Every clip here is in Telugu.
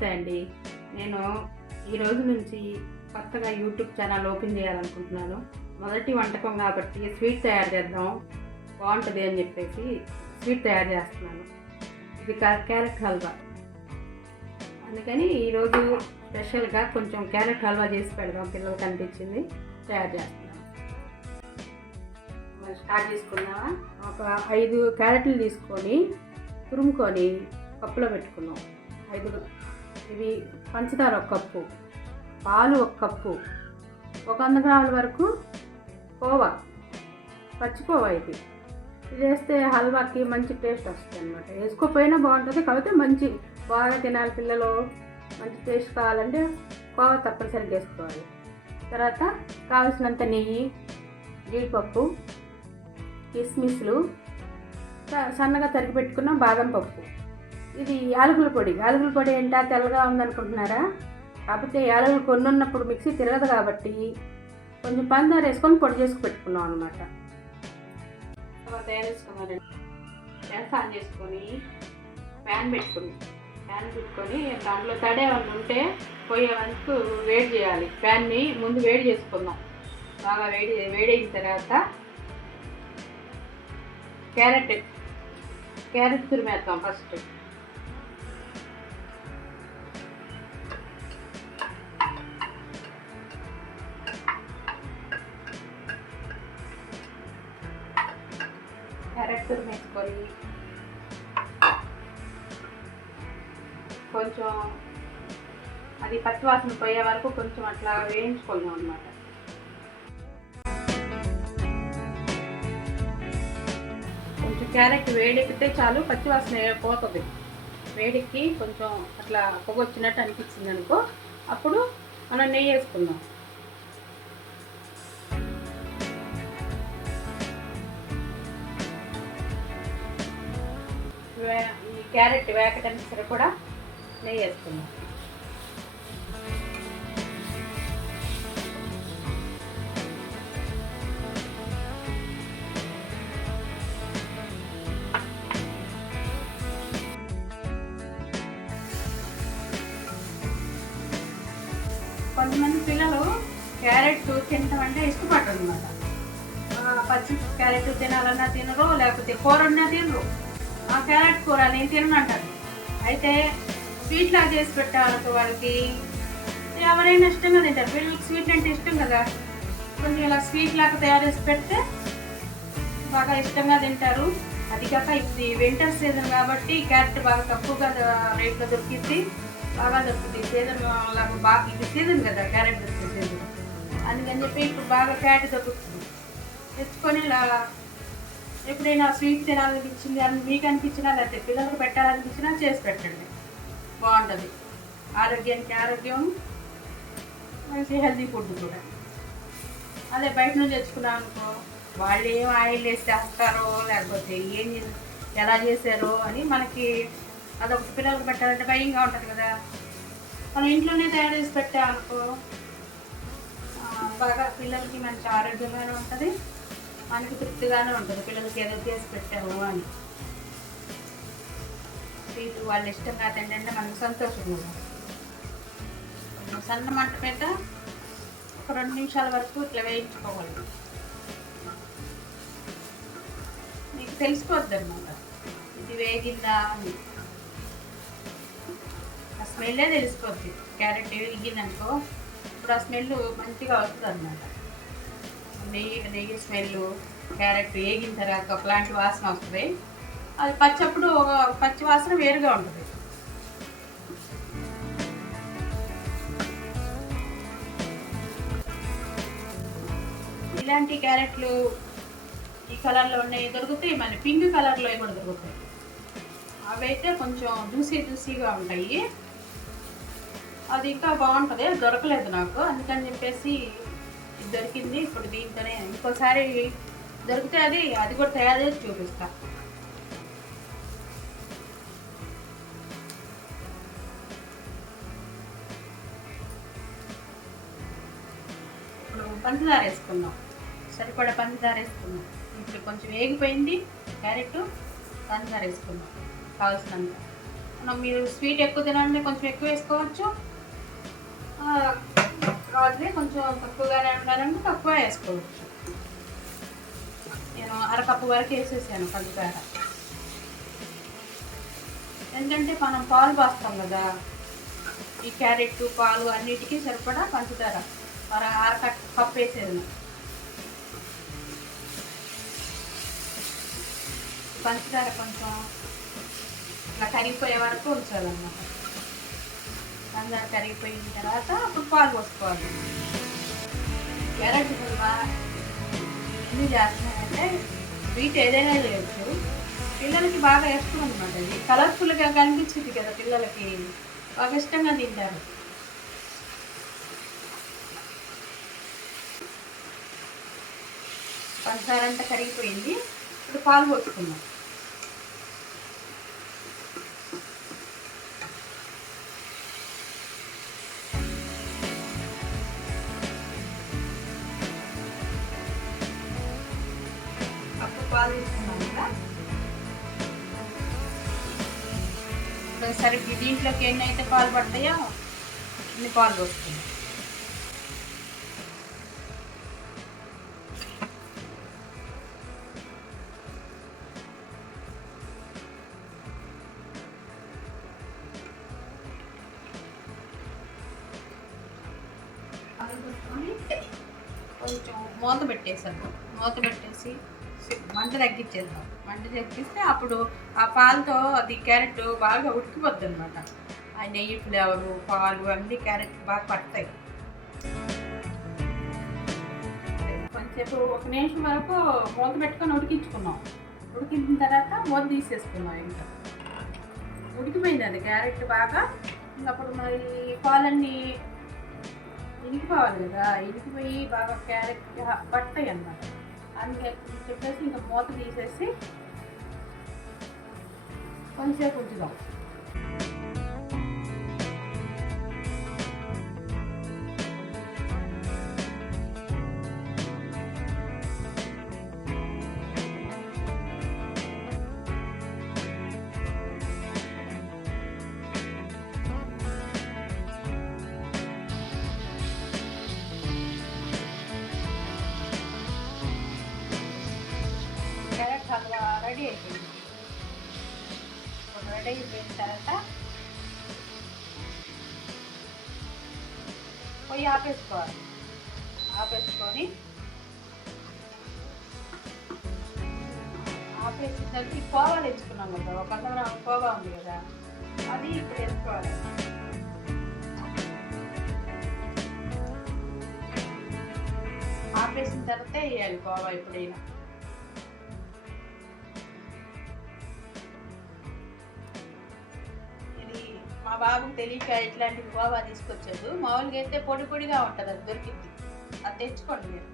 నమస్తే అండి. నేను ఈరోజు నుంచి కొత్తగా యూట్యూబ్ ఛానల్ ఓపెన్ చేయాలనుకుంటున్నాను. మొదటి వంటకం కాబట్టి స్వీట్ తయారు చేద్దాం బాగుంటుంది అని చెప్పేసి స్వీట్ తయారు చేస్తున్నాను. ఇది క్యారెట్ హల్వా. అందుకని ఈరోజు స్పెషల్గా కొంచెం క్యారెట్ హల్వా చేసి పెడదాం, పిల్లలకు అనిపించింది, తయారు చేస్తున్నాను. స్టార్ట్ చేసుకున్నావా? ఒక 5 క్యారెట్లు తీసుకొని తురుముకొని కప్పులో పెట్టుకున్నాం. 5 ఇవి పంచదార 1 కప్పు, పాలు 1 కప్పు, 100 గ్రాముల వరకు కోవా, పచ్చికోవా. ఇది వేస్తే హల్వాకి మంచి టేస్ట్ వస్తుంది అనమాట. వేసుకోపోయినా బాగుంటుంది, కాకపోతే మంచి బాగా తినాలి పిల్లలు, మంచి టేస్ట్ కావాలంటే కోవా తప్పనిసరిగా వేసుకోవాలి. తర్వాత కావలసినంత నెయ్యి, జీడిపప్పు, కిస్మిస్లు, సన్నగా తరిగి పెట్టుకున్న బాదం పప్పు. ఇది యాలకుల పొడి. యాలకుల పొడి ఏంటా తెల్లగా ఉందనుకుంటున్నారా? కాకపోతే యాలకులు కొన్ని ఉన్నప్పుడు మిక్సీ తిరగదు కాబట్టి కొంచెం పంచదార వేసుకొని పొడి చేసుకు పెట్టుకున్నాం అనమాట. తర్వాత తయారు చేసుకున్నారండి. గ్యాస్ ఆన్ చేసుకొని ప్యాన్ పెట్టుకొని దాంట్లో తడి ఏమన్నా ఉంటే పోయే వరకు వేడి చేయాలి. ప్యాన్ని ముందు వేడి చేసుకుందాం. బాగా వేడైన తర్వాత క్యారెట్ తురిమేద్దాం. ఫస్ట్ క్యారెట్ తురిమేసుకొని కొంచెం అది పచ్చివాసన పోయే వరకు కొంచెం అట్లా వేయించుకుందాం అన్నమాట. కొంచెం క్యారెట్ వేడెక్కితే చాలు, పచ్చివాసన పోతుంది. వేడికి కొంచెం అట్లా పొగ వచ్చినట్టు అనిపించింది అనుకో, అప్పుడు మనం నెయ్యి వేసుకుందాం. ఈ క్యారెట్ వేగటానికి సరిపడా నెయ్యి వేసుకుందాం. కొంతమంది పిల్లలు క్యారెట్ తినటం అంటే ఇష్టపడరు అనమాట. పచ్చి క్యారెట్ తినాలన్నా తినరు, లేకపోతే కూర ఉన్నా తినరు. క్యారెట్ కూర నేను తినను అంటారు. అయితే స్వీట్ లాగా చేసి పెట్టాలనుకో వాళ్ళకి ఎవరైనా ఇష్టంగా తింటారు. పిల్లలకి స్వీట్ అంటే ఇష్టం కదా, కొంచెం ఇలా స్వీట్ లాగా తయారు చేసి పెడితే బాగా ఇష్టంగా తింటారు. అది కాక ఇది వింటర్ సీజన్ కాబట్టి క్యారెట్ బాగా తక్కువగా రేట్లో దొరికింది, బాగా దొరుకుతుంది. సీజన్ లాగా బాగా ఇది సీజన్ కదా క్యారెట్ దొరికే సీజన్, అందుకని చెప్పి ఇప్పుడు బాగా క్యారెట్ దొరుకుతుంది. తెచ్చుకొని ఇలా ఎప్పుడైనా స్వీట్ తినాలనిపించింది అని మీకు అనిపించినా, లేకపోతే పిల్లలకు పెట్టాలనిపించినా చేసి పెట్టండి, బాగుంటుంది. ఆరోగ్యానికి ఆరోగ్యం, మంచి హెల్తీ ఫుడ్ కూడా. అదే బయట నుంచి తెచ్చుకున్నాం అనుకో, వాళ్ళు ఏం ఆయిల్ వేసి చేస్తారో లేకపోతే ఎలా చేశారో అని మనకి అదొక పిల్లలకు పెట్టాలంటే భయంగా ఉంటుంది కదా. మనం ఇంట్లోనే తయారు చేసి పెట్టామనుకో బాగా పిల్లలకి మంచి ఆరోగ్యంగానే ఉంటుంది, మనకి తృప్తిగానే ఉంటుంది. పిల్లలకి ఏదో చేసి పెట్టాము అని స్వీట్ వాళ్ళు ఇష్టంగా తింటే మనకు సంతోషంగా ఉంటుంది. సన్న మంట మీద ఒక 2 నిమిషాల వరకు ఇట్లా వేయించుకోవాలి. మీకు తెలిసిపోద్ది అన్నమాట ఇది వేగిందా అని. ఆ స్మెల్లే తెలిసిపోద్ది. క్యారెట్ వేగిందనుకో ఇప్పుడు ఆ స్మెల్ మంచిగా వస్తుంది అన్నమాట. నెయ్యి స్మెల్, క్యారెట్ వేగిన తర్వాత ఒకలాంటి వాసన వస్తుంది. అది పచ్చప్పుడు ఒక పచ్చి వాసన వేరుగా ఉంటుంది. ఇలాంటి క్యారెట్లు ఈ కలర్లో ఉన్నాయి దొరుకుతాయి, మన పింక్ కలర్లో కూడా దొరుకుతాయి. అవైతే కొంచెం జ్యూసీగా ఉంటాయి. అది ఇంకా బాగుంటుంది. దొరకలేదు నాకు, అందుకని చెప్పేసి ఇది దొరికింది. ఇప్పుడు దీంతోనే ఇంకోసారి దొరికితే అది కూడా తయారు చేసి చూపిస్తా. ఇప్పుడు పంచదార వేసుకుందాం. సరిపడా పంచదార వేసుకుందాం. ఇప్పుడు కొంచెం వేగిపోయింది క్యారెట్, పంచదార వేసుకుందాం కావాల్సినంత. మీరు స్వీట్ ఎక్కువ తినండి కొంచెం ఎక్కువ వేసుకోవచ్చు, రాజులే కొంచెం తక్కువగానే ఉండాలంటే తక్కువ వేసుకోవచ్చు. నేను అరకప్పు వరకు వేసేసాను పంచదార. ఎందుకంటే మనం పాలు పోస్తాం కదా, ఈ క్యారెట్ పాలు అన్నిటికీ సరిపడా పంచదార కప్పు వేసేది. పంచదార కొంచెం ఇట్లా కరిగిపోయే వరకు ఉంచాలన్నమాట. పంచదార కరిగిపోయిన తర్వాత అప్పుడు పాలు పోసుకోవాలి. క్యారెట్ హల్వా ఎందుకు చేస్తున్నానంటే స్వీట్ ఏదైనా చేయొచ్చు, పిల్లలకి బాగా ఇష్టం అనమాట. ఇది కలర్ఫుల్గా కనిపించింది కదా, పిల్లలకి బాగా ఇష్టంగా తింటారు. పంచదార అంతా కరిగిపోయింది, ఇప్పుడు పాలు పోసుకున్నాం. అప్పుడు పాలు తీసుకున్నాం కదా, సరే దీంట్లోకి ఎన్ని అయితే పాలు పడతాయో అన్ని పాలు పోసుకున్నాం. కొంచెం మూత పెట్టేసాను, మూత పెట్టేసి మంట తగ్గించేద్దాం. మంట తగ్గిస్తే అప్పుడు ఆ పాలతో అది క్యారెట్ బాగా ఉడికిపోద్ది అనమాట. ఆ నెయ్యి ఫ్లేవరు పాలు అన్నీ క్యారెట్ బాగా పడతాయి. కొంచెంసేపు 1 నిమిషం వరకు మూత పెట్టుకొని ఉడికించుకున్నాం. ఉడికించిన తర్వాత మూత తీసేసుకున్నాం. ఇంకా ఉడికిపోయింది అది క్యారెట్ బాగా. అప్పుడు మరి పాలన్నీ ఇనికిపోవాలి కదా, ఇనికిపోయి బాగా క్యారెట్ పడతాయి అన్నమాట. అందుకే చెప్పేసి ఇంకా మూత తీసేసి కొంచెంసేపు ఉంచుదాం. క్యారెట్ హల్వా రెడీ అయిపోయింది. రెడీ అయిపోయిన తర్వాత పొయ్యి ఆపేసుకోవాలి. ఆపేసుకొని ఆపేసేసరికి కోవా తెచ్చుకున్నాం కదా, 100 గ్రాముల కోవా ఉంది కదా, అది ఇప్పుడు వేసుకోవాలి. ఆపేసిన తర్వాత వేయాలి కోవా ఎప్పుడైనా. మా బాబుకి తెలియక ఇట్లాంటి కోవా తీసుకొచ్చాడు. మామూలుగా అయితే పొడి పొడిగా ఉంటుంది, అది దొరికింది, అది తెచ్చుకోండి మీరు.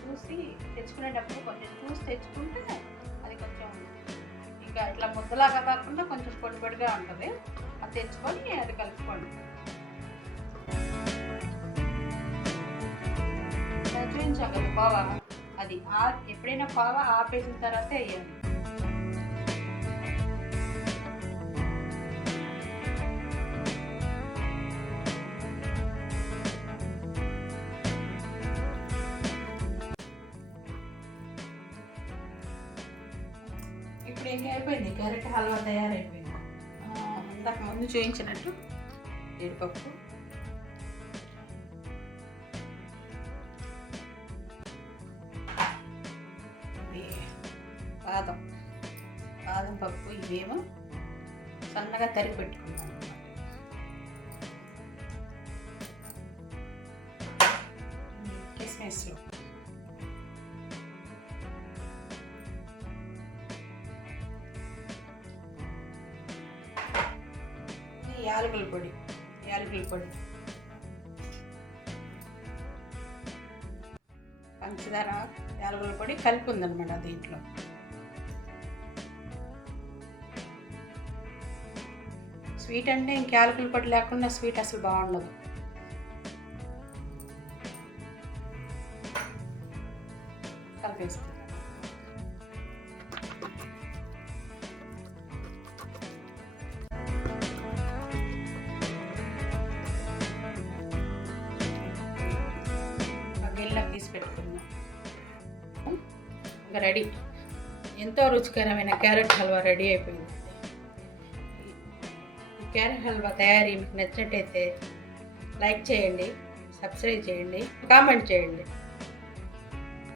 చూసి తెచ్చుకునేటప్పుడు కొంచెం చూసి తెచ్చుకుంటే అది కొంచెం ఇంకా ఇట్లా ముద్దలాగా కాకుండా కొంచెం పొడి పొడిగా ఉంటుంది. అది తెచ్చుకొని అది కలుపుకోండి. చూపించాం కదా కోవా, అది ఎప్పుడైనా కోవా ఆపేసిన తర్వాత వేయాలి. ఇప్పుడు ఇంకా అయిపోయింది, క్యారెట్ హల్వా తయారైపోయింది. ఇందాక ముందు చూపించినట్టు జీడిపప్పు, బాదం పప్పు, ఇవేమో సన్నగా తరిగి పెట్టుకున్నాం అన్నమాట. కిస్మిస్లు, యాలకుల పొడి, పంచదార, యాలకుల పొడి కలిపి ఉందన్నమాట దీంట్లో. స్వీట్ అంటే ఇంక యాలకుల పొడి లేకుండా స్వీట్ అసలు బాగుండదు. కలిపేసుకుందాం. గిన్నెలోకి తీసి పెట్టుకుందాం. ఇంకా రెడీ. ఎంతో రుచికరమైన క్యారెట్ హల్వా రెడీ అయిపోయింది. ఈ క్యారెట్ హల్వా తయారీ మీకు నచ్చినట్టయితే లైక్ చేయండి, సబ్స్క్రైబ్ చేయండి, కామెంట్ చేయండి.